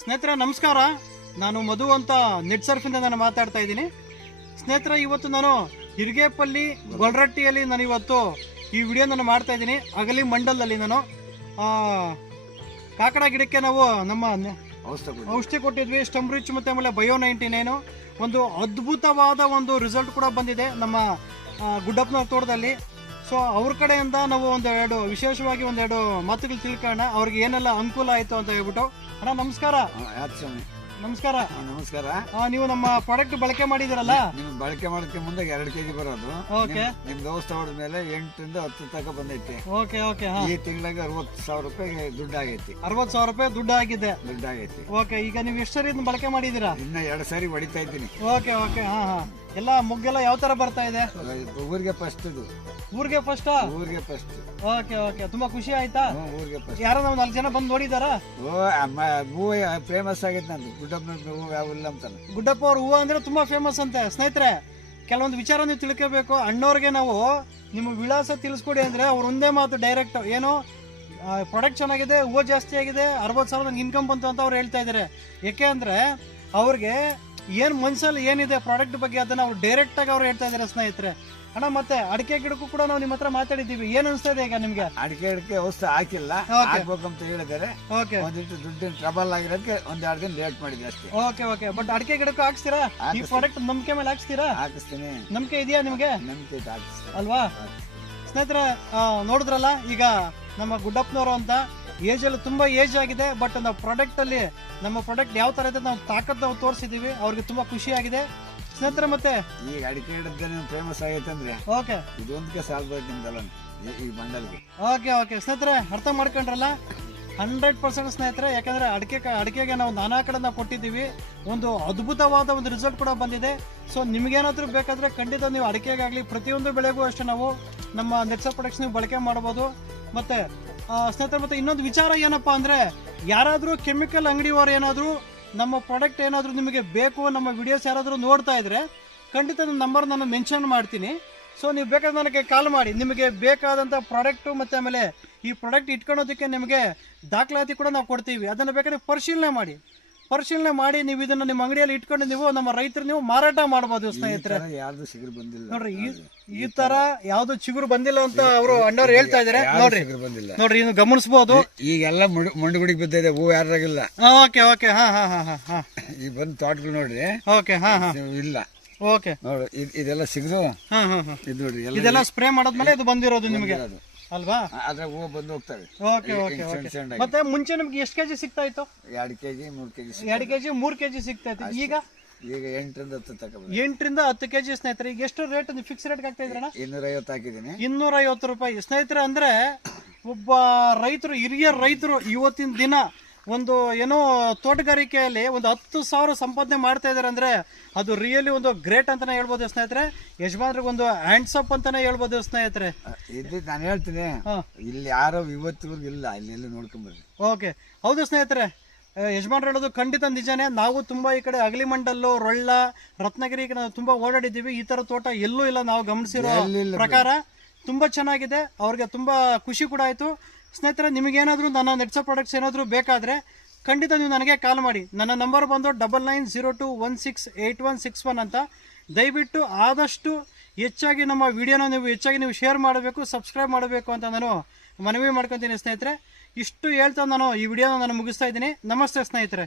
ಸ್ನೇಹಿತರೆ ನಮಸ್ಕಾರ. ನಾನು ಮಧು ಅಂತ ನೆಟ್ ಸರ್ಫಿಂದ ನಾನು ಮಾತಾಡ್ತಾ ಇದ್ದೀನಿ. ಸ್ನೇಹಿತರೆ, ಇವತ್ತು ನಾನು ಹಿರಿಗೇಪಲ್ಲಿ ಗೊಲ್ರಟ್ಟಿಯಲ್ಲಿ ನಾನು ಇವತ್ತು ಈ ವಿಡಿಯೋ ನಾನು ಮಾಡ್ತಾ ಇದ್ದೀನಿ. ಅಗಲಿ ಮಂಡಲದಲ್ಲಿ ನಾನು ಕಾಕಡ ಗಿಡಕ್ಕೆ ನಾವು ನಮ್ಮ ಔಷಧಿ ಕೊಟ್ಟಿದ್ವಿ, ಸ್ಟಮ್ ರಿಚ್ ಮತ್ತೆ ಆಮೇಲೆ ಬಯೋ 99. ಒಂದು ಅದ್ಭುತವಾದ ಒಂದು ರಿಸಲ್ಟ್ ಕೂಡ ಬಂದಿದೆ ನಮ್ಮ ಗುಡ್ಡಪ್ಪನ ತೋಟದಲ್ಲಿ. ಸೊ ಅವ್ರ ಕಡೆಯಿಂದ ನಾವು ವಿಶೇಷವಾಗಿ ಒಂದೆರಡು ಮಾತುಗಳು ತಿಳ್ಕೊಳ್ಳೋಣ, ಅವ್ರಿಗೆ ಏನೆಲ್ಲ ಅನುಕೂಲ ಆಯ್ತು ಅಂತ ಹೇಳ್ಬಿಟ್ಟು. ಅಣ್ಣ ನಮಸ್ಕಾರ. ನಮಸ್ಕಾರ. ನಮಸ್ಕಾರ. ನೀವು ನಮ್ಮ ಪ್ರಾಡಕ್ಟ್ ಬಳಕೆ ಮಾಡಿದಿರಲ್ಲ, ನಿಮ್ ಬಳಕೆ ಮಾಡೋದಕ್ಕೆ ಮುಂದೆ 2 kg ಬರೋದು. ಓಕೆ. ನಿಮ್ ದೋಸ್ತ ಹೊಡೆದ ಮೇಲೆ 8 ರಿಂದ 10 ತನಕ ಬಂದೈತಿ. Okay okay. ಈ ತಿಂಗಳಿಗೆ 60,000 ರೂಪಾಯಿ ದುಡ್ಡು ಆಗೈತಿ. 60,000 ರೂಪಾಯಿ ದುಡ್ಡು ಆಗಿದೆ. ಓಕೆ. ಈಗ ನೀವು ಎಷ್ಟು ಸರಿ ಇದನ್ನ ಬಳಕೆ ಮಾಡಿದೀರಾ? ಇನ್ನ 2 ಸಾರಿ ಹೊಡಿತಾ ಇದ್ದೀನಿ. Okay okay. ಹಾ ಹಾ. ಎಲ್ಲ ಮುಗ್ಗೆಲ್ಲ ಯಾವ ತರ ಬರ್ತಾ ಇದೆ? ಊರಿಗೆ ಫಸ್ಟ್. ಇದು ಊರಿಗೆ ಫಸ್ಟ್. ಊರಿಗೆ ಫಸ್ಟ್. Okay okay. ತುಂಬಾ ಖುಷಿ ಆಯ್ತಾ? ಊರಿಗೆ ಫಸ್ಟ್. ಯಾರೋ 4 ಜನ ಬಂದು ನೋಡಿದಾರಾ? ಹೂವು ಫೇಮಸ್ ಆಗೈತೆ ನಂದು. ಗುಡ್ಡಪ್ಪನ ಹೂವು ಯಾವಿಲ್ಲ ಅಂತಾನೆ. ಗುಡ್ಡಪ್ಪ ಅವ್ರ ಹೂವು ಅಂದ್ರೆ ತುಂಬಾ ಫೇಮಸ್ ಅಂತೆ. ಸ್ನೇಹಿತರೆ, ಕೆಲವೊಂದು ವಿಚಾರ ನೀವು ತಿಳ್ಕೋಬೇಕು. ಅಣ್ಣವ್ರಿಗೆ ನಾವು ನಿಮ್ಮ ವಿಳಾಸ ತಿಳಿಸ್ಕೊಡಿ ಅಂದ್ರೆ ಅವ್ರು ಒಂದೇ ಮಾತು ಡೈರೆಕ್ಟ್, ಏನು ಪ್ರಾಡಕ್ಟ್ ಚೆನ್ನಾಗಿದೆ, ಹೂವು ಜಾಸ್ತಿ ಆಗಿದೆ, 60,000 ನಂಗೆ ಇನ್ಕಮ್ ಬಂತು ಅಂತ ಅವ್ರು ಹೇಳ್ತಾ ಇದಾರೆ. ಯಾಕೆ ಅಂದ್ರೆ ಅವ್ರಿಗೆ ಏನ್ ಮನ್ಸಲ್ಲಿ ಏನಿದೆ ಪ್ರಾಡಕ್ಟ್ ಬಗ್ಗೆ ಅದನ್ನ ಅವ್ರು ಡೈರೆಕ್ಟ್ ಆಗಿ ಅವ್ರು ಹೇಳ್ತಾ ಇದಾರೆ. ಸ್ನೇಹಿತರೆ, ಅಣ್ಣ ಮತ್ತೆ ಅಡಿಕೆ ಗಿಡಕ್ಕೂ ಕೂಡ ನಾವು ನಿಮ್ಮ ಹತ್ರ ಮಾತಾಡಿದ್ದೀವಿ. ಏನ್ ಅನ್ಸ್ತಾ ಇದೆ ಈಗ ನಿಮ್ಗೆ? ಅಡಿಕೆ ಔಷಧ ಹಾಕಿಲ್ಲ, ಹಾಕ್ಬೇಕಂತ ಹೇಳಿದಾರೆ. ಒಂದಿಟ್ಟು ದುಡ್ಡಿನ ಟ್ರಬಲ್ ಆಗಿರೋದಕ್ಕೆ 1-2 ದಿನ ಲೇಟ್ ಮಾಡಿದೆ ಅಷ್ಟೇ. Okay okay. ಬಟ್ ಅಡಿಕೆ ಗಿಡಕ್ಕೂ ಹಾಕ್ಸ್ತೀರಾ? ಈ ಪ್ರಾಡಕ್ಟ್ ನಂಬಿಕೆ ಮೇಲೆ ಹಾಕ್ಸ್ತೀರಾ? ಹಾಕಿಸ್ತೀನಿ. ನಂಬಿಕೆ ಇದೆಯಾ ನಿಮ್ಗೆ? ನಂಬಿಕೆ ಹಾಕಿಸ್ತೀನಿ ಅಲ್ವಾ? ಸ್ನೇಹಿತರೆ, ನೋಡಿದ್ರಲ್ಲ, ಈಗ ನಮ್ಮ ಗುಡ್ಡಪ್ಪನವರು ಅಂತ ಏಜ್ ಅಲ್ಲಿ ತುಂಬಾ ಏಜ್ ಆಗಿದೆ. ಬಟ್ ನಾವು ಪ್ರಾಡಕ್ಟ್ ಅಲ್ಲಿ ನಮ್ಮ ಪ್ರಾಡಕ್ಟ್ ಯಾವ ತರ ಇದೆ ನಾವು ತಾಕತ್ ನಾವು ತೋರಿಸಿದೀವಿ. ಅವ್ರಿಗೆ ತುಂಬಾ ಖುಷಿ ಆಗಿದೆ. ಸ್ನೇಹಿತರೆ, ಮತ್ತೆ ಈಗ ಅಡಿಕೆ ಗಿಡದ ಫೇಮಸ್ ಆಗೈತೆ ಅಂದ್ರೆ ಓಕೆ, ಇದೊಂದಕ್ಕೆ ಸಾಲ್ಬೇಕು ನಿಮ್ದಲ್ಲ ಈ ಮಂಡಲ್ಗೆ. Okay okay. ಸ್ನೇಹಿತರೆ, ಅರ್ಥ ಮಾಡ್ಕೊಂಡ್ರಲ್ಲ, 100% ಸ್ನೇಹಿತರೆ. ಯಾಕಂದ್ರೆ ಅಡಿಕೆಗೆ ನಾವು ನಾನಾ ಕಡೆ ನಾವು ಕೊಟ್ಟಿದ್ದೀವಿ. ಒಂದು ಅದ್ಭುತವಾದ ಒಂದು ರಿಸಲ್ಟ್ ಕೂಡ ಬಂದಿದೆ. ಸೊ ನಿಮ್ಗೇನಾದ್ರೂ ಬೇಕಾದ್ರೆ ಖಂಡಿತ ನೀವು ಅಡಿಕೆಗಾಗ್ಲಿ ಪ್ರತಿಯೊಂದು ಬೆಳೆಗೂ ಅಷ್ಟೇ ನಾವು ನಮ್ಮ ನೆಟ್ಸರ್ ಪ್ರಾಡಕ್ಟ್ಸ್ ನೀವು ಬಳಕೆ ಮಾಡಬಹುದು. ಮತ್ತೆ ಸ್ನೇಹಿತರೆ, ಮತ್ತೆ ಇನ್ನೊಂದು ವಿಚಾರ ಏನಪ್ಪಾ ಅಂದ್ರೆ, ಯಾರಾದ್ರೂ ಕೆಮಿಕಲ್ ಅಂಗಡಿಯವರು ಏನಾದ್ರು ನಮ್ಮ ಪ್ರಾಡಕ್ಟ್ ಏನಾದ್ರು ನಿಮಗೆ ಬೇಕು, ನಮ್ಮ ವಿಡಿಯೋಸ್ ಯಾರಾದ್ರೂ ನೋಡ್ತಾ ಇದ್ರೆ ಖಂಡಿತ ನನ್ನ ನಂಬರ್ ನಾನು ಮೆನ್ಷನ್ ಮಾಡ್ತೀನಿ. ಸೊ ನೀವು ಬೇಕಾದ್ರೆ ನನಗೆ ಕಾಲ್ ಮಾಡಿ, ನಿಮಗೆ ಬೇಕಾದಂಥ ಪ್ರಾಡಕ್ಟು ಮತ್ತು ಆಮೇಲೆ ಈ ಪ್ರಾಡಕ್ಟ್ ಇಟ್ಕೊಳ್ಳೋದಕ್ಕೆ ನಿಮಗೆ ದಾಖಲಾತಿ ಕೂಡ ನಾವು ಕೊಡ್ತೀವಿ. ಅದನ್ನು ಬೇಕಾದ್ರೆ ಪರಿಶೀಲನೆ ಮಾಡಿ ನೀವು ಇದನ್ನು ನಿಮ್ಮ ಅಂಗಡಿಯಲ್ಲಿ ಇಟ್ಕೊಂಡು ನೀವು ನಮ್ಮ ರೈತರು ನೀವು ಮಾರಾಟ ಮಾಡಬಹುದು. ಸ್ನೇಹಿತರೆ, ಯಾರ್ದು ಚಿಗುರು ಬಂದಿಲ್ಲ ನೋಡ್ರಿ, ಈ ತರ ಯಾವ್ದು ಚಿಗುರು ಬಂದಿಲ್ಲ ಅಂತ ಅವರು ಅಣ್ಣವ್ರು ಹೇಳ್ತಾ ಇದಾರೆ. ನೋಡ್ರಿ ಇನ್ನು ಗಮನಿಸಬಹುದು. ಈಗೆಲ್ಲ ಮಂಡುಗುಡಿಗೆ ಬಿದ್ದಿದೆ, ಹೂ ಯಾರಾಗಿಲ್ಲ. Okay okay. ಹಾ ಹಾ ಹಾ ಹಾ. ಈಗ ಬಂದು ತೋಟಗಳು ನೋಡ್ರಿ. ಓಕೆ. ಹಾ ಹಾ. ಇಲ್ಲ. ಓಕೆ. ನೋಡ್ರಿ ಇದೆಲ್ಲ ಸಿಗದು. ಹಾ ಹಾ ಹಾ. ಇದು ನೋಡ್ರಿ, ಇದೆಲ್ಲ ಸ್ಪ್ರೇ ಮಾಡದ್ಮೇಲೆ ಇದು ಬಂದಿರೋದು ನಿಮಗೆ ಅಲ್ವಾ? ಆದ್ರೆ ಹೂವು ಬಂದು ಹೋಗ್ತವೆ. Okay okay okay. ಮತ್ತೆ ಮುಂಚೆ ನಿಮ್ಗೆ ಎಷ್ಟು ಕೆಜಿ ಸಿಗ್ತಾ ಇತ್ತು? 2 kg 3 kg. 2 kg 3 kg ಸಿಗ್ತಾ ಇತ್ತು. ಈಗ 8 ರಿಂದ 10 ತನಕ. 8 ರಿಂದ 10 kg. ಸ್ನೇಹಿತರೆ, ಈಗ ಎಷ್ಟು ರೇಟ್ ಫಿಕ್ಸ್ ರೇಟ್ ಆಗ್ತಾ ಇದ್ರಣ್ಣ? 250 ಹಾಕಿದ್ದೀನಿ. 250 ರೂಪಾಯಿ. ಸ್ನೇಹಿತರೆ, ಅಂದ್ರೆ ಒಬ್ಬ ರೈತರು, ಹಿರಿಯ ರೈತರು ಇವತ್ತಿನ ದಿನ ಒಂದು ಏನೋ ತೋಟಗಾರಿಕೆಯಲ್ಲಿ ಒಂದು 10,000 ಸಂಪಾದನೆ ಮಾಡ್ತಾ ಇದಾರೆ ಅಂದ್ರೆ ಅದು ರಿಯಲಿ ಒಂದು ಗ್ರೇಟ್ ಅಂತಾನೆ ಹೇಳ್ಬೋದು. ಸ್ನೇಹಿತರೆ, ಯಜಮಾನ್ರಿಗೆ ಒಂದು ಹ್ಯಾಂಡ್ಸ್ ಅಪ್ ಅಂತಾನೆ ಹೇಳ್ಬೋದು. ಸ್ನೇಹಿತರೆ, ಇದು ನಾನು ಹೇಳ್ತೀನಿ, ಇಲ್ಲಿ ಯಾರೋ ಇವತ್ತಿವರೆಗೂ ಇಲ್ಲ, ಇಲ್ಲಿ ನೋಡ್ಕೊಂಡ್ಬರ್ರಿ. ಓಕೆ. ಹೌದು ಸ್ನೇಹಿತರೆ, ಯಜಮಾನ್ರು ಹೇಳೋದು ಖಂಡಿತ ನಿಜಾನೇ. ನಾವು ತುಂಬಾ ಈ ಕಡೆ ಅಗಲಿ ಮಂಡಲ್ಲು, ರೊಳ್ಳ, ರತ್ನಗಿರಿ ನಾವು ತುಂಬಾ ಓಡಾಡಿದ್ದೀವಿ. ಈ ತರ ತೋಟ ಎಲ್ಲೂ ಇಲ್ಲ ನಾವು ಗಮನಿಸಿರೋ ಪ್ರಕಾರ. ತುಂಬಾ ಚೆನ್ನಾಗಿದೆ. ಅವ್ರಿಗೆ ತುಂಬಾ ಖುಷಿ ಕೂಡ ಆಯ್ತು. ಸ್ನೇಹಿತರೆ, ನಿಮಗೇನಾದ್ರೂ ನನ್ನ ನೆಟ್ಸರ್ ಪ್ರಾಡಕ್ಟ್ಸ್ ಏನಾದರೂ ಬೇಕಾದ್ರೆ ಖಂಡಿತ ನೀವು ನನಗೆ ಕಾಲ್ ಮಾಡಿ. ನನ್ನ ನಂಬರ್ ಬಂದು 9902168161 ಅಂತ. ದಯವಿಟ್ಟು ಆದಷ್ಟು ಹೆಚ್ಚಾಗಿ ನಮ್ಮ ವಿಡಿಯೋನ ನೀವು ಶೇರ್ ಮಾಡಬೇಕು, ಸಬ್ಸ್ಕ್ರೈಬ್ ಮಾಡಬೇಕು ಅಂತ ನಾನು ಮನವಿ ಮಾಡ್ಕೊತೀನಿ. ಸ್ನೇಹಿತರೆ, ಇಷ್ಟು ಹೇಳ್ತಾ ನಾನು ಈ ವಿಡಿಯೋನ ಮುಗಿಸ್ತಾ ಇದ್ದೀನಿ. ನಮಸ್ತೆ ಸ್ನೇಹಿತರೆ.